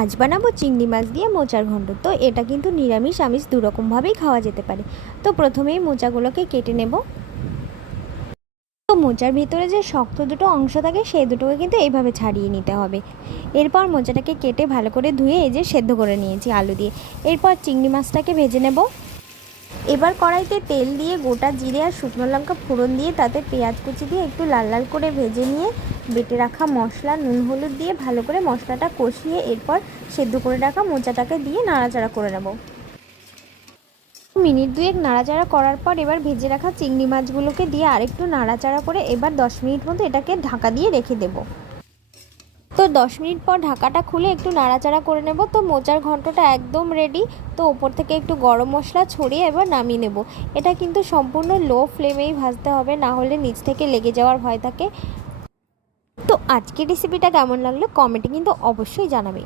আজ বানাবো চিংড়ি মাছ দিয়ে মোচার ঘন্ট। তো এটা কিন্তু নিরামিষ আমিষ দুরকমভাবেই খাওয়া যেতে পারে। তো প্রথমেই মোচাগুলোকে কেটে নেব। তো মোচার ভিতরে যে শক্ত দুটো অংশ থাকে সেই দুটোকে কিন্তু এইভাবে ছাড়িয়ে নিতে হবে। এরপর মোচাটাকে কেটে ভালো করে ধুয়ে এই যে সেদ্ধ করে নিয়েছি আলু দিয়ে। এরপর চিংড়ি মাছটাকে ভেজে নেব। এবার কড়াইতে তেল দিয়ে গোটা জিরে আর শুকনো লঙ্কা ফোড়ন দিয়ে তাতে পেঁয়াজ কুচি দিয়ে একটু লাল লাল করে ভেজে নিয়ে বেটে রাখা মশলা নুন হলুদ দিয়ে ভালো করে মশলাটা কষিয়ে এরপর সেদ্ধ করে রাখা মোচাটাকে দিয়ে নাড়াচাড়া করে নেব। মিনিট দুয়েক নাড়াচাড়া করার পর এবার ভেজে রাখা চিংড়ি মাছগুলোকে দিয়ে আরেকটু নাড়াচাড়া করে এবার 10 মিনিট মতো এটাকে ঢাকা দিয়ে রেখে দেব। তো 10 মিনিট পর ঢাকাটা খুলে একটু নাড়াচাড়া করে নেব। তো মোচার ঘন্টটা একদম রেডি। তো ওপর থেকে একটু গরম মশলা ছড়িয়ে এবার নামিয়ে নেব। এটা কিন্তু সম্পূর্ণ লো ফ্লেমেই ভাজতে হবে, না হলে নিচ থেকে লেগে যাওয়ার ভয় থাকে। তো আজকের রেসিপিটা কেমন লাগলো কমেন্টে কিন্তু অবশ্যই জানাবে।